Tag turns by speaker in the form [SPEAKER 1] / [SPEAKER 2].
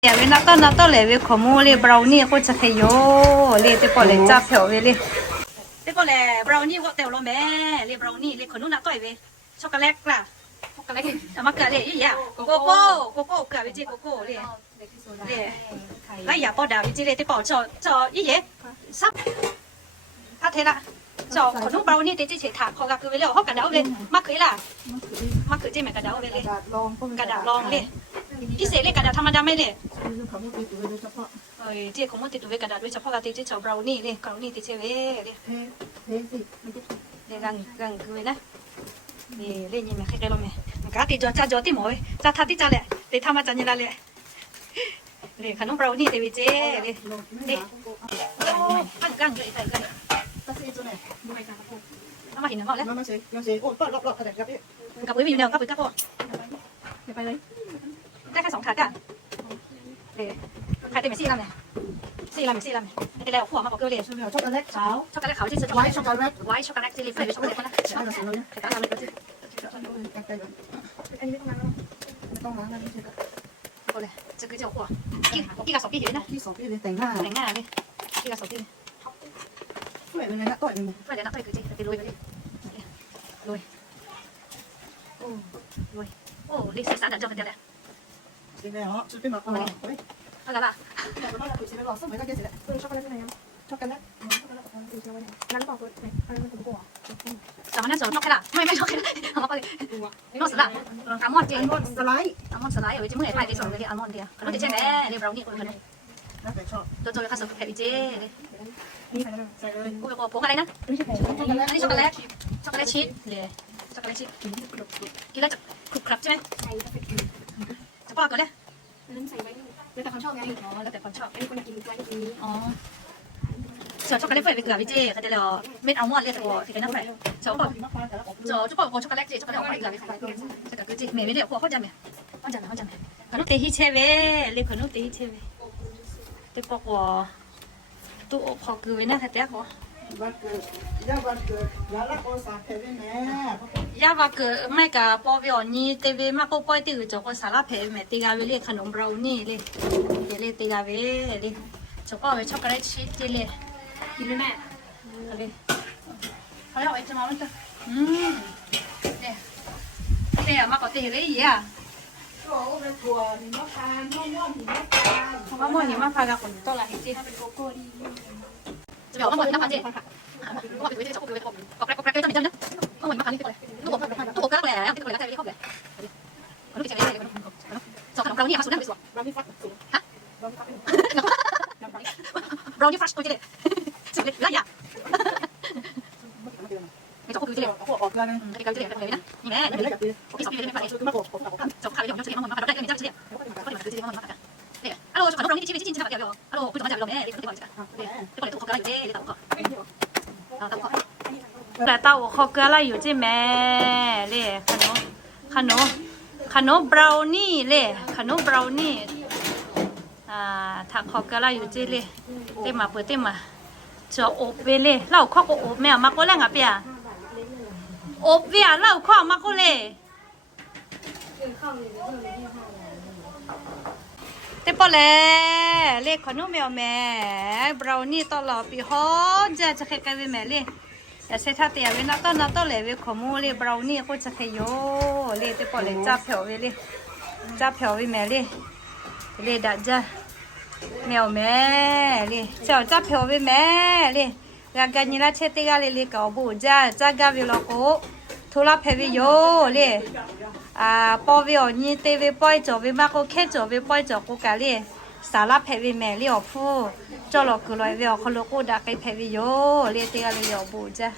[SPEAKER 1] Ya ve na to na to le ve khomu le brownie ko cha khe yo le te po le cha phyo ve le te po le brownie ko te lo me le brownie le khonu na to ve chocolate la chocolate ama ka le ya coco coco ka ve ji coco le le la ya po da ve ji le te po cho cho yi ye sắp à thế là cho khonu brownie te ji che tha kho ga ku ve le ho ka da ve ma khoi la ma khoi ji me ka da ve le
[SPEAKER 2] กระดาษรองพวก
[SPEAKER 1] กระดาษรองเลยพิเศษเลยกระดาษธรรมดาไม่เลย
[SPEAKER 2] คือเขาไม่ติดตัวโดย เฉพาะ
[SPEAKER 1] เอ้ยเจ๊คงไม่ติดตัวไว้กระดาษด้วยเฉพาะกระติกเจ๊ชอบบราวนี่เลยบราวนี่ติดเชเว่เลย
[SPEAKER 2] เทเทสิมันจะ
[SPEAKER 1] เลยรังรังคือนะนี่เล่นยังไงใครๆลงไหมมันก็ติดจอจ้าจอติหมอยจ้าทัดที่จ้าแหละเดี๋ยวทำมาจันนี่ละเลยเลยขนมบราวนี่เดวิเจ๊เลย
[SPEAKER 2] ลงไม่
[SPEAKER 1] นี่
[SPEAKER 2] หา
[SPEAKER 1] โอ้ปั้นกั้งเลยใส่กัน
[SPEAKER 2] ตัดสินตัวไหน
[SPEAKER 1] ทำมาเห็นหรือเปล่าแล้ว
[SPEAKER 2] มามาเสียยังเสียโอ้ยเปิดรอบๆกระดาษครับพี่
[SPEAKER 1] กับปุ้ยมีอยู่เดียวกับปุ้ยกับพ่อ
[SPEAKER 2] ไปเลย
[SPEAKER 1] ได้แค่สองขาดกันดี๋ใครเต็มสี่ลำเนี่ยสี่ลำสี่ลำไม่ได้แล้วหัวมาบอกเกลีย
[SPEAKER 2] ช็อกโกแลตขาว
[SPEAKER 1] ช็อกโกแลตขาวที่จะ White chocolate
[SPEAKER 2] ไว้ช็อกโกแลต
[SPEAKER 1] จิลลี่เฟรชช็อกโกแลตนะ
[SPEAKER 2] ช็อกแลตสีเลืเนี่ย
[SPEAKER 1] ใรตามเลยก็จะ
[SPEAKER 2] แต่แตอันนี้ต้องล้าแล้วไม่ต้องล้าแล้วนี่คือโอเลจะคือเจ้า
[SPEAKER 1] ขววกี่กี่กับสองพี่เห็นนะ
[SPEAKER 2] ที่สองพี่เลยแต่งหน้า
[SPEAKER 1] แต่ง
[SPEAKER 2] หน้าเลยกี่กระสองพี่ช่วยเป็น
[SPEAKER 1] ไงนะต่อยเป็นไงไม่ได้นักเลยคือ
[SPEAKER 2] จริงไปลุยไปดิลุยโอ้รวยโอ้ลิซ่าสันเดี๋ย
[SPEAKER 1] เดี๋
[SPEAKER 2] ยวเดี๋ว ยเสร็จแล้วหรอส้มเหมือนกันเสร็จแล้ว
[SPEAKER 3] คือช็อกโกแลตเป็นไงอ่ะ
[SPEAKER 2] ช็อกโกแลต
[SPEAKER 3] ดูเชื่อว่านั่นบอกว่าไหนอะไรมันเป็นตัว
[SPEAKER 1] 怎么那时候弄开了？没没弄开了，好嘛，快点，弄死了，阿莫的
[SPEAKER 2] อันนวดสไลด์
[SPEAKER 1] 阿莫死了，有一只木也派的手的阿莫的，可能得见没，你不容易，可能
[SPEAKER 2] นะแต่ชอบ
[SPEAKER 1] 都做开始配一只，
[SPEAKER 3] นี่ใครได้
[SPEAKER 2] ใส่เลย
[SPEAKER 1] 我我婆过来呢，
[SPEAKER 3] ไม่ใช่แผง
[SPEAKER 2] ช็อกโกแลต
[SPEAKER 1] 那ช็อกโกแลตช็อกโกแลตชีสเลยช็อกโกแลตชีสกินแล้วจะครุบครับใช่ไหม
[SPEAKER 3] ใส่
[SPEAKER 1] กรอก่อนเลยอั
[SPEAKER 3] นนั้นใส่ไว้แล้วแต่ความชอบไง
[SPEAKER 1] อ๋อแล้วแต่ความชอบไอั
[SPEAKER 3] นนี้คนกินไว้กินนี้
[SPEAKER 1] อ๋อชอบช็อกโกแลตเฟรนเป็นเกลือพี่เจ๊คาเดลอเม็ดอัลมอนด์เรียกตัวที่เป็นน้ำแข็งชอบ
[SPEAKER 2] แบบจอ
[SPEAKER 1] จุ๊บกอกช็อกโกแลตเจ๊ช็อกโกแลตออกไปเกลือไม่ขายแต่ก็จริงเมย์ไม่เดียวขวบเข้าใจไหมเข้าใจไหมเข้าใจไหมขนมเตฮิเชเว่เรียกขนมเตฮิเชเว่ตัวปอกวอตัวอกคอคือไว้หน้าแท้ๆขอ
[SPEAKER 2] วันเกิดย่าวันเกิดยาละโอซาเพว่แม่
[SPEAKER 1] ยาว่าเกิดไม่กับปอวิออนี่เตวีมาก็ปอยตื้อจก็สารเพแม่ตีกาเวเลยขนมบราวนี่เลยเดี๋ยวเลยตีกาเวเลยจก็ไปช็อกโกแลตชีสเลย
[SPEAKER 3] กินไหมแม่
[SPEAKER 1] เลยเขาเรียกว่าไอ้จมามันจะอืมเนี่ยวเนี่ยวมากกว่าตีเลยอีอะ
[SPEAKER 2] ก็เป็นถั่วหิมะพานม่วงหิมะพานต์
[SPEAKER 1] เพราะว่ามันหิมะพากับคนตัวละจริง
[SPEAKER 3] เป็นโกโก้ดี
[SPEAKER 1] จะบอกว่ามันหิมะพาจริงว่าเป็นวิธีช็อกโกแลตก็แกรกก็แกรกจะมีจังนะมันหิมะพานี่เป็นอะไรตัวตัวก็แล้วที่ตัวแล้วแต่ไม่เข้าเลยมันรู้จักยังไงเลยสองขนมเราเนี่ยมาสุดแล้วไปสว
[SPEAKER 2] เราไม่ฟักสูง
[SPEAKER 1] ฮะ
[SPEAKER 2] เราไม่ฟัก
[SPEAKER 1] เรานี่ฟรัชตัวจีเลยสุดเลยแล้วอย่าไม่ต้องคุยจีเลย
[SPEAKER 2] เอาพวกออกกันนะ
[SPEAKER 1] ไอ้เกาจีเลยเป็นเลยนะนี่แม่
[SPEAKER 2] ไม่
[SPEAKER 1] นี่
[SPEAKER 2] ได้
[SPEAKER 1] เลย
[SPEAKER 2] กับดี
[SPEAKER 1] โอเคสองปีเลยไม่ไป
[SPEAKER 2] ชุดมาอบอบอบ
[SPEAKER 1] จบข่าวเดี๋ยวผมจะเรียกมันมาได้ก็มีเจ้าจีเลยก็เลยมาคือจีเลยมันมากันเนี่ยฮัลโหลขนมเรานี่ที่ที่ที่ที่มาเดียวฮัลโหลคุณจะมาจากเราแม่เดี๋ยคุณจะมาจากเดี๋ยวคนเดี๋ยวถูกเขาเกลืออยู่เดี๋ยวถูกเขาเตาเขา แต่เตาเขาเกลืออะไรอยู่จีแม่เลยขนมขนมขนมบราวนี่เลยขนมบราวนี่อ่าถ้าเขาเกลืออะไรอยู่จีเลยเต็มมาเปิดเต็มมาจะอบไปเลยเราข้อก็อบแม่มาก็แรงอะเปียอบเปียเราข้อมาก็เลยเต็มปอแลเลขขนมแมวแม่บราวนี่ตลอดปีฮอนจะจะแค่กันแม่เลย อย่าใช้ท่าเตียเว้นะต้นนะต้นเลยเว้ขมูเลยบราวนี่ก็จะแค่โยเลยต็มปอเลยจ้าเผาเว้เลยจ้าเผาว้แม่เลยเลยดัดจ้าแมวแม่เลยเจ้าจ้าเผาว้แม่เลยกากันนี่ละเชติกาเลยเลยเก่าบูจ้าจ้ากาวิโลโกทุลาเพวิโยเลย à bao nhiêu như tê về bao giờ về mà cô khét giờ về bao giờ cô cả liền xả lá phải về mẹ liều phu cho nó cứ nói về họ lúc cô đã cái phải về yo liền tê là liều bù cha